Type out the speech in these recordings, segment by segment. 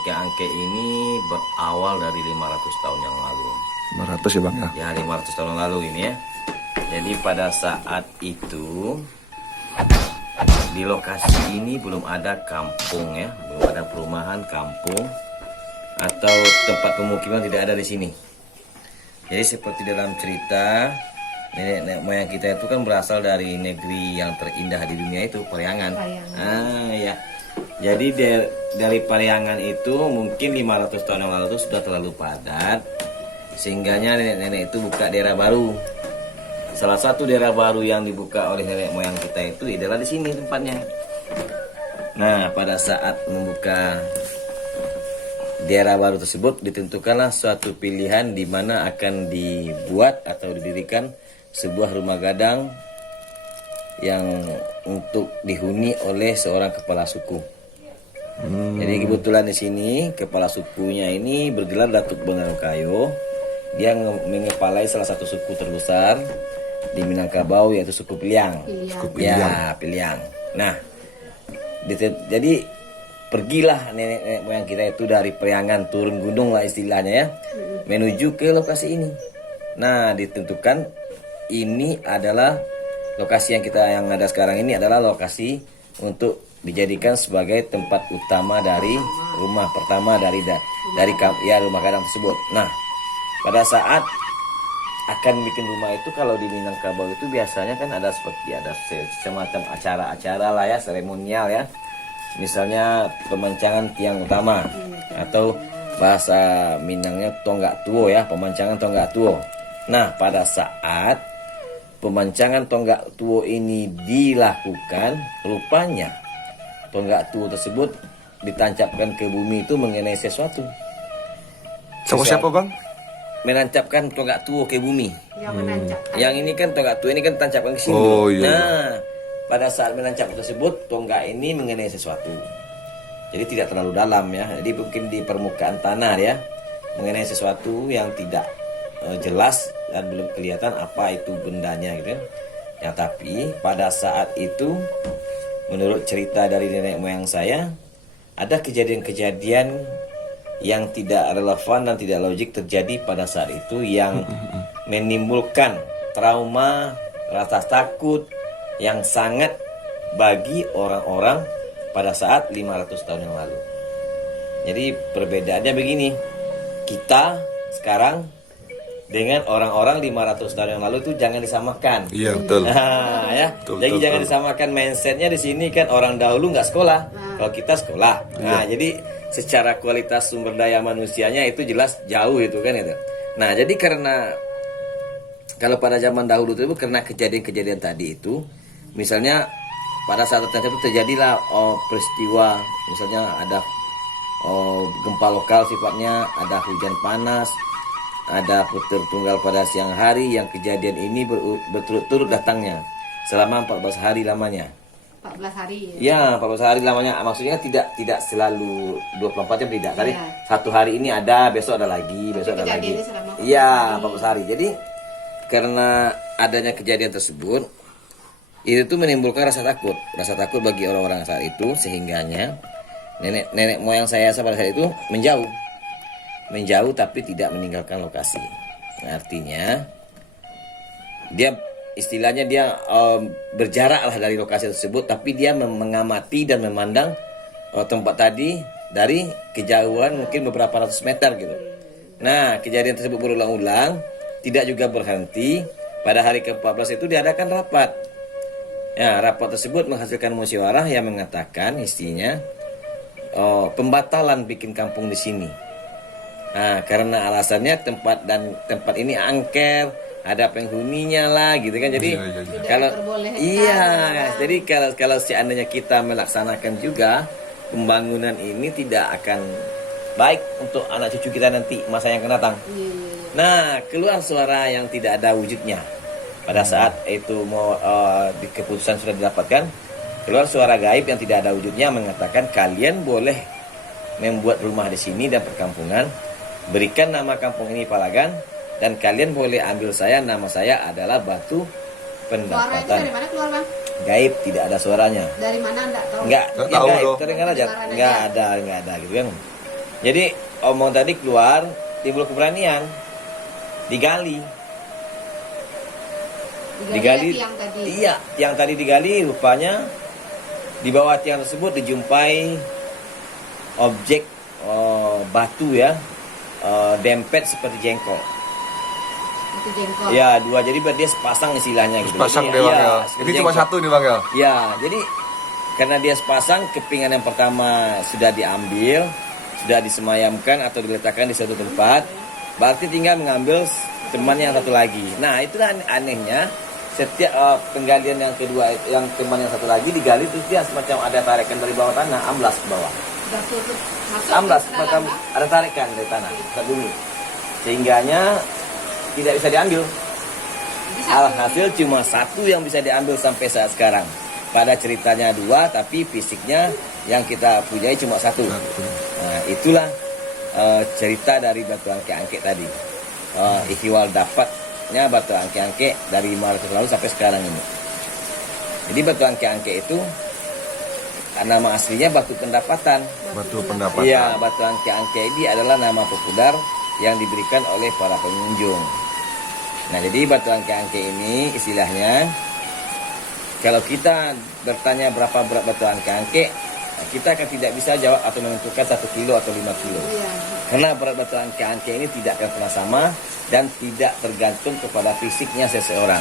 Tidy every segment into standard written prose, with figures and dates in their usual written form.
angke-angke ini berawal dari 500 tahun yang lalu. 500 ya Bang ya? Ya, 500 tahun yang lalu ini ya. Jadi pada saat itu di lokasi ini belum ada kampung ya, belum ada perumahan kampung atau tempat pemukiman, tidak ada di sini. Jadi seperti dalam cerita, nenek moyang kita itu kan berasal dari negeri yang terindah di dunia itu, Pariangan. Ya. Jadi dari Pariangan itu mungkin 500 tahun yang lalu itu sudah terlalu padat, sehingganya nenek-nenek itu buka daerah baru. Salah satu daerah baru yang dibuka oleh nenek moyang kita itu adalah di sini tempatnya. Nah, pada saat membuka daerah baru tersebut ditentukanlah suatu pilihan di mana akan dibuat atau didirikan sebuah rumah gadang yang untuk dihuni oleh seorang kepala suku. Jadi kebetulan di sini kepala sukunya ini bergelar Datuk Bengarukayo. Dia mengepalai salah satu suku terbesar di Minangkabau, yaitu suku Piliang. Ya, Piliang. Nah, jadi pergilah nenek moyang kita itu dari Periangan, turun gunung lah istilahnya ya, menuju ke lokasi ini. Nah, ditentukan ini adalah lokasi yang ada sekarang ini adalah lokasi untuk dijadikan sebagai tempat utama dari rumah pertama dari rumah gadang tersebut. Nah, pada saat akan bikin rumah itu, kalau di Minangkabau itu biasanya kan ada semacam acara-acara lah ya, seremonial ya. Misalnya pemancangan tiang utama atau bahasa Minangnya tonggak tuo ya, pemancangan tonggak tuo. Nah, pada saat pemancangan tonggak tuo ini dilakukan, rupanya tonggak tuo tersebut ditancapkan ke bumi itu mengenai sesuatu. Siapa Bang? Menancapkan tonggak tuo ke bumi. Yang ini kan tonggak tuo ini kan tancapkan ke sini. Oh, iya. Nah, pada saat menancap tersebut tonggak ini mengenai sesuatu. Jadi tidak terlalu dalam ya. Jadi mungkin di permukaan tanah ya, mengenai sesuatu yang tidak jelas dan belum kelihatan apa itu bendanya gitu kan. Ya, tapi pada saat itu menurut cerita dari nenek moyang saya, ada kejadian-kejadian yang tidak relevan dan tidak logik terjadi pada saat itu yang menimbulkan trauma, rasa takut yang sangat bagi orang-orang pada saat 500 tahun yang lalu. Jadi perbedaannya begini, kita sekarang dengan orang-orang 500 tahun yang lalu itu jangan disamakan. Iya, betul. Nah, ya. Jadi jangan disamakan mindsetnya di sini kan, orang dahulu nggak sekolah, kalau kita sekolah. Nah, jadi secara kualitas sumber daya manusianya itu jelas jauh itu kan itu. Nah, jadi karena kalau pada zaman dahulu itu karena kejadian-kejadian tadi itu, misalnya pada saat tertentu terjadilah peristiwa, misalnya ada gempa lokal sifatnya, ada hujan panas, ada puter tunggal pada siang hari, yang kejadian ini berturut-turut datangnya selama 14 hari lamanya. 14 hari ya? Ya, 14 hari lamanya. Maksudnya tidak selalu 24 jam, tidak. Tadi satu hari ini ada, besok ada lagi, besok ada lagi. Iya, 14 hari. Jadi karena adanya kejadian tersebut, itu tuh menimbulkan rasa takut bagi orang-orang saat itu, sehingganya nenek moyang saya pada saat itu menjauh tapi tidak meninggalkan lokasi. Artinya istilahnya dia berjarak lah dari lokasi tersebut, tapi dia mengamati dan memandang tempat tadi dari kejauhan mungkin beberapa ratus meter gitu. Nah, kejadian tersebut berulang-ulang, tidak juga berhenti. Pada hari ke-14 itu diadakan rapat. Ya, rapat tersebut menghasilkan musyawarah yang mengatakan istinya pembatalan bikin kampung di sini. Nah, karena alasannya tempat ini angker, ada penghuninya lah gitu kan. Jadi jadi kalau seandainya kita melaksanakan juga pembangunan ini tidak akan baik untuk anak cucu kita nanti masa yang akan datang. Nah, keluar suara yang tidak ada wujudnya. Pada saat itu keputusan sudah didapatkan, keluar suara gaib yang tidak ada wujudnya mengatakan kalian boleh membuat rumah di sini dan perkampungan, berikan nama kampung ini Palagan, dan kalian boleh ambil nama saya adalah Batu Pendapatan. Suara itu dari mana keluar, Bang? Gaib, tidak ada suaranya. Dari mana enggak tahu? Enggak tahu gaib, loh. terdengar aja. Enggak ada gitu kan. Jadi omong tadi keluar, timbul keberanian, digali. tiang tadi. Iya, tiang tadi digali, rupanya di bawah tiang tersebut dijumpai objek batu ya, dempet seperti jengkol. Itu jengkol. Ya, dua, jadi berarti dia sepasang istilahnya gitu. Pasang Jadi, deh bang iya, ya. seperti Ini cuma jengkol. satu nih bang ya. Ya, jadi karena dia sepasang, kepingan yang pertama sudah diambil, sudah disemayamkan atau diletakkan di satu tempat, berarti tinggal mengambil teman yang satu lagi. Nah, itulah anehnya, setiap penggalian yang kedua, yang teman yang satu lagi digali, terus dia semacam ada tarikan dari bawah tanah, amblas ke bawah. Udah tutup. Masuk Amblas, ke semacam dalam, Bang. ada tarikan dari tanah ke bumi. Sehingganya tidak bisa diambil. Jadi satu Alhasil cuma satu yang bisa diambil sampai saat sekarang. Pada ceritanya dua, tapi fisiknya yang kita punyai cuma satu. Nah, itulah cerita dari batu angke-angke tadi. Ihwal dapatnya batu angke-angke dari 500 lalu sampai sekarang ini. Jadi batu angke-angke itu nama aslinya batu pendapatan. Batu pendapatan. Iya, batu angke-angke ini adalah nama populer yang diberikan oleh para pengunjung. Nah, jadi batu angke-angke ini istilahnya, kalau kita bertanya berapa berat batu angke-angke, kita akan tidak bisa jawab atau menentukan 1 kilo atau 5 kilo. Iya. Karena berat batu angke-angke ini tidak akan pernah sama dan tidak tergantung kepada fisiknya seseorang.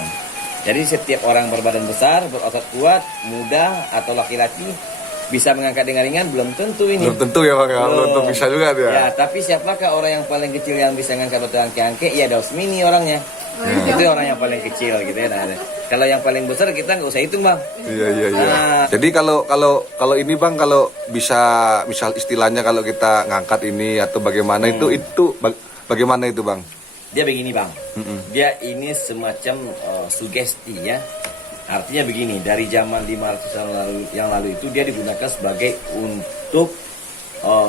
Jadi setiap orang berbadan besar, berotot kuat, muda atau laki-laki bisa mengangkat dengan ringan, belum tentu ini. Belum tentu ya bang ya. Belum tentu bisa juga dia. Ya, tapi siapakah orang yang paling kecil yang bisa mengangkat batu angke-angke? Ya Dausmini orangnya. Itu orang yang paling kecil gitu ya. Nah, kalau yang paling besar kita nggak usah hitung bang. Iya iya iya. Nah. Jadi kalau ini bang, kalau bisa misal istilahnya kalau kita ngangkat ini atau bagaimana itu bagaimana itu bang? Dia begini bang. Dia ini semacam sugesti ya. Artinya begini, dari zaman 500 tahun yang lalu itu dia digunakan sebagai untuk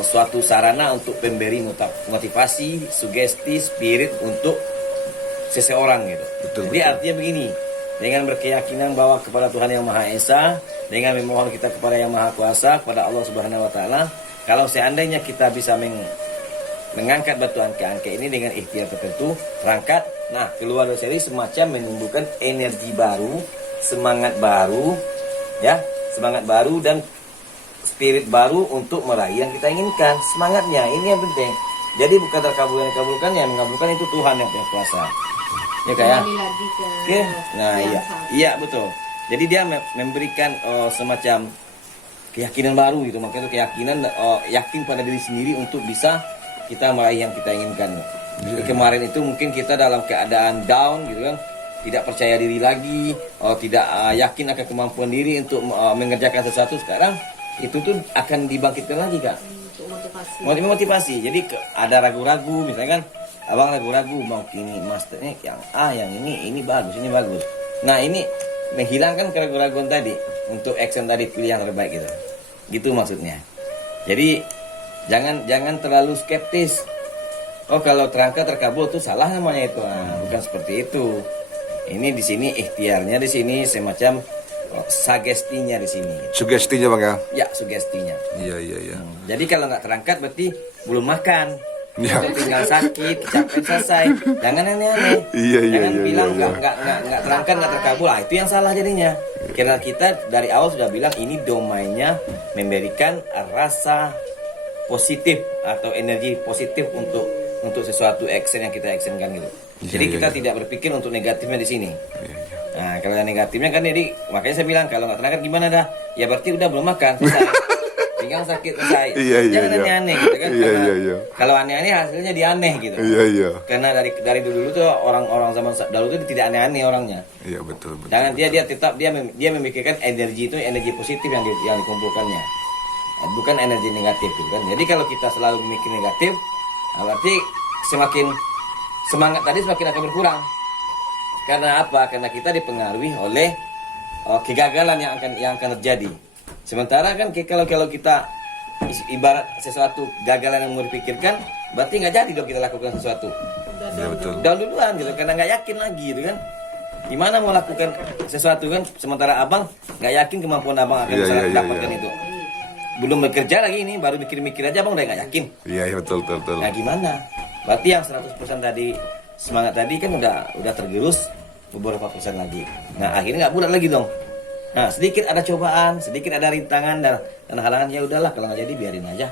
suatu sarana untuk pemberi motivasi, sugesti, spirit untuk seseorang gitu. Betul, Jadi betul. artinya begini, dengan berkeyakinan bahwa kepada Tuhan yang Maha Esa, dengan memohon kita kepada yang Maha Kuasa, kepada Allah Subhanahu Wa Taala, kalau seandainya kita bisa mengangkat batu angke-angke ini dengan ikhtiar tertentu, terangkat, nah keluar dari sini semacam menumbuhkan energi baru, semangat baru, ya, semangat baru dan spirit baru untuk meraih yang kita inginkan. Semangatnya ini yang penting. Jadi bukan terkabulkan yang mengabulkan itu Tuhan yang punya kuasa. Ya kayak. Kembali lagi ke Oke. Nah, yang iya. satu. Iya, betul. Jadi dia memberikan semacam keyakinan baru gitu. Makanya itu keyakinan yakin pada diri sendiri untuk bisa kita meraih yang kita inginkan. Jadi kemarin itu mungkin kita dalam keadaan down gitu kan, tidak percaya diri lagi, tidak yakin akan kemampuan diri untuk mengerjakan sesuatu. Sekarang itu tuh akan dibangkitkan lagi kak. Untuk motivasi. Motivasi. Jadi ada ragu-ragu, misalkan abang ragu-ragu mau kini masternya yang yang ini bagus, ini bagus. Nah ini menghilangkan keraguan-raguan tadi untuk action tadi pilih yang terbaik gitu. Gitu maksudnya. Jadi jangan terlalu skeptis. Oh kalau terangkat terkabul tuh salah namanya itu. Nah, bukan seperti itu. Ini di sini ikhtiarnya di sini semacam sugestinya di sini. Sugestinya bang ya. Ya sugestinya. Iya iya iya. Jadi kalau nggak terangkat berarti belum makan. Ya. Atau tinggal sakit, capek selesai. Jangan aneh-aneh. Iya, iya, Jangan iya, bilang iya, nggak terangkat, nggak terkabul. Itu yang salah jadinya. Karena kita dari awal sudah bilang ini domainnya memberikan rasa positif atau energi positif untuk sesuatu action yang kita actionkan gitu. Iya, Jadi iya, kita iya. tidak berpikir untuk negatifnya di sini. Iya, iya. Nah, kalau yang negatifnya kan jadi makanya saya bilang kalau nggak terangkat gimana dah? Ya berarti udah belum makan, selesai. Tinggal sakit selesai. Iya, iya, Jangan iya. aneh-aneh gitu kan. Iya, Karena iya, iya. Kalau aneh-aneh hasilnya dia aneh gitu. Iya iya. Karena dari dulu tuh orang-orang zaman dahulu tuh tidak aneh-aneh orangnya. Iya betul betul. Jangan dia tetap dia memikirkan energi itu energi positif yang dikumpulkannya. Bukan energi negatif gitu kan. Jadi kalau kita selalu memikir negatif, berarti semakin semangat tadi semakin akan berkurang. Karena apa? Karena kita dipengaruhi oleh kegagalan yang akan terjadi. Sementara kan kalau kita ibarat sesuatu gagalan yang mau dipikirkan, berarti nggak jadi dong kita lakukan sesuatu. Iya betul. Duluan gitu, karena nggak yakin lagi gitu kan. Gimana mau lakukan sesuatu kan, sementara abang nggak yakin kemampuan abang akan Iya, bisa iya, iya, mendapatkan iya. itu. belum bekerja lagi ini, baru mikir-mikir aja bang udah nggak yakin. Iya, iya, betul, betul, betul. Nah gimana? Berarti yang 100% tadi semangat tadi kan udah tergerus beberapa persen lagi. Nah akhirnya nggak bulat lagi dong. Nah sedikit ada cobaan, sedikit ada rintangan dan halangan, ya udahlah kalau nggak jadi biarin aja.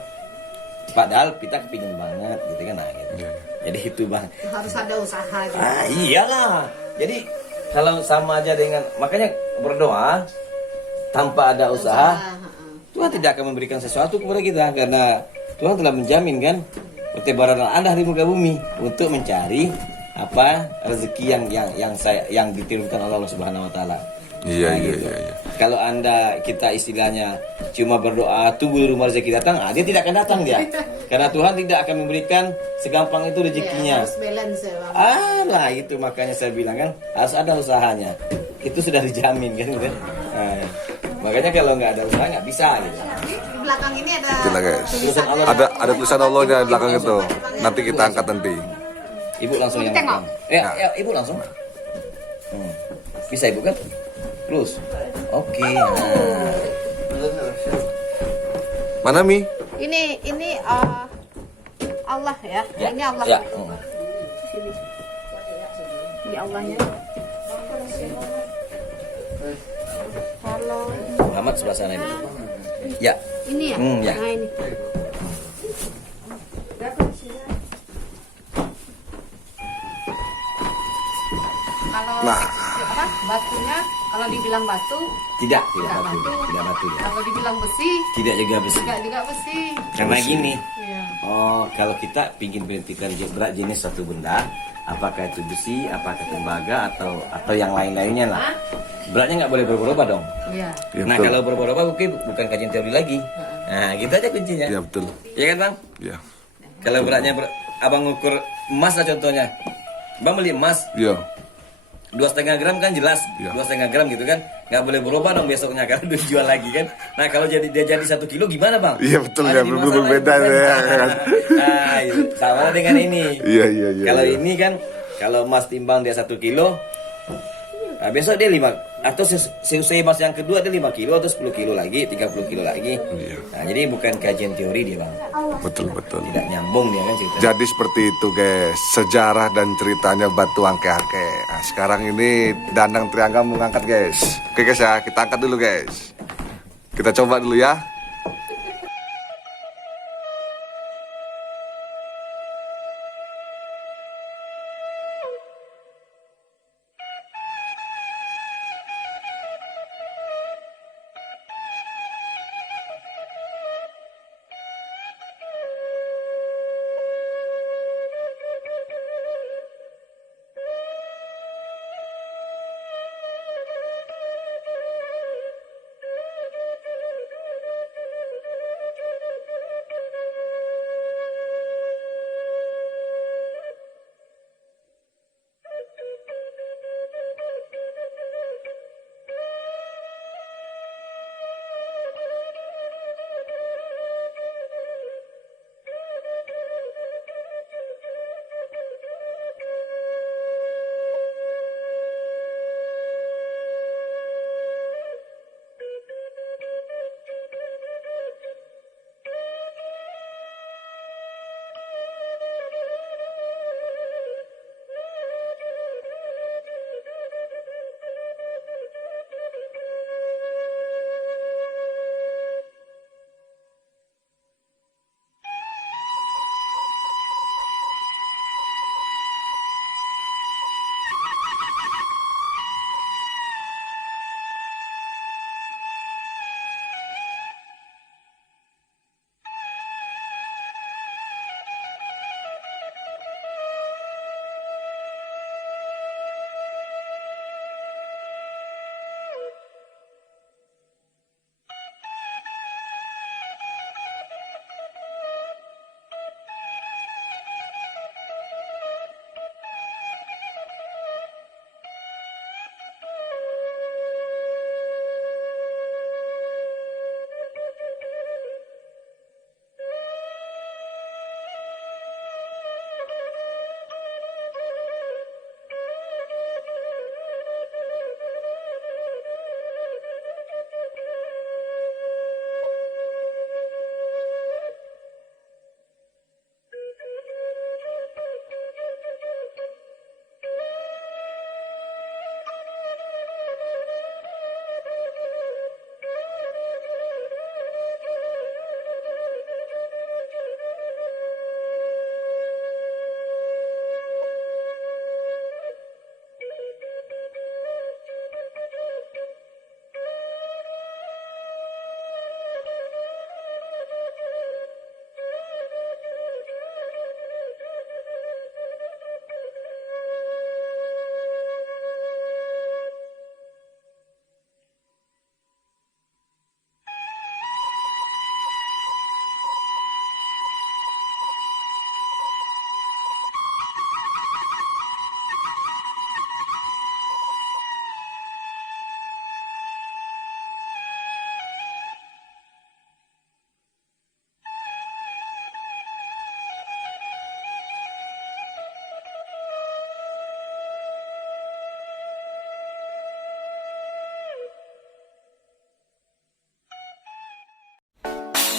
Padahal kita kepingin banget gitu kan, nah gitu. Iya. Jadi itu bang. Harus ada usaha juga. Ah iyalah. Jadi kalau sama aja dengan, makanya berdoa tanpa ada usaha, Tuhan tidak akan memberikan sesuatu kepada kita, karena Tuhan telah menjamin kan, bertebaranlah Anda di muka bumi untuk mencari apa rezeki yang ditirukan oleh Allah Subhanahu wa taala. Iya, Nah, iya, gitu. iya, iya. Kalau Anda kita istilahnya cuma berdoa tunggu di rumah rezeki datang, dia tidak akan datang dia. Karena Tuhan tidak akan memberikan segampang itu rezekinya. Harus balance ya bang. Lah itu makanya saya bilang kan harus ada usahanya. Itu sudah dijamin kan gitu. Nah, makanya kalau nggak ada usaha nggak bisa gitu. Di belakang ini ada Itulah, guys. tulisannya. Ada tulisan Allahnya di belakang itu. Nanti kita angkat nanti. Ibu langsung yang Tengok. ya, ibu langsung. Bisa ibu kan? Terus. Oke. Nah. Mana Mi? Ini Allah ya. Ya. Ini Allah. Ya. Sini. Ini Allahnya. Kalau Muhammad sebelah sana ini. Ya. ini ya. Ya. Nah ini. Kalau Nah. apa batunya, kalau dibilang batu, Tidak Tidak batu, batu. tidak batu ya. kalau dibilang besi, Tidak juga besi. enggak juga besi. Karena gini, Iya. kalau kita ingin menentukan berat jenis satu benda, apakah itu besi, apakah tembaga atau yang lain-lainnya lah. Beratnya nggak boleh berubah-ubah dong. Iya. Ya, Nah betul. kalau berubah-ubah bukan kajian teori lagi. Nah gitu aja kuncinya. Iya, betul. Iya kan bang? Iya. Kalau beratnya abang ukur emas lah contohnya. Bang beli emas Iya. 2,5 gram kan jelas, Iya. 2,5 gram gitu kan, nggak boleh berubah dong besoknya karena udah dijual lagi kan. Nah kalau dia jadi 1 kilo gimana bang? Iya, betul, Ada ya, di betul, masalah beda, itu, kan? ya, kan? Nah, itu. Sama dengan ini. Iya, iya, iya. Kalau iya. ini kan, kalau emas timbang dia 1 kilo, nah besok dia 5, atau seusai emas yang kedua dia 5 kilo atau 10 kilo lagi, 30 kilo lagi. Iya. Nah jadi bukan kajian teori dia bang, Betul, betul. tidak nyambung dia kan cerita. Jadi seperti itu guys, sejarah dan ceritanya batu angke-angke. Nah, sekarang ini Danang Triangga mengangkat guys. Oke guys ya, kita angkat dulu guys. Kita coba dulu ya.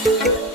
besi.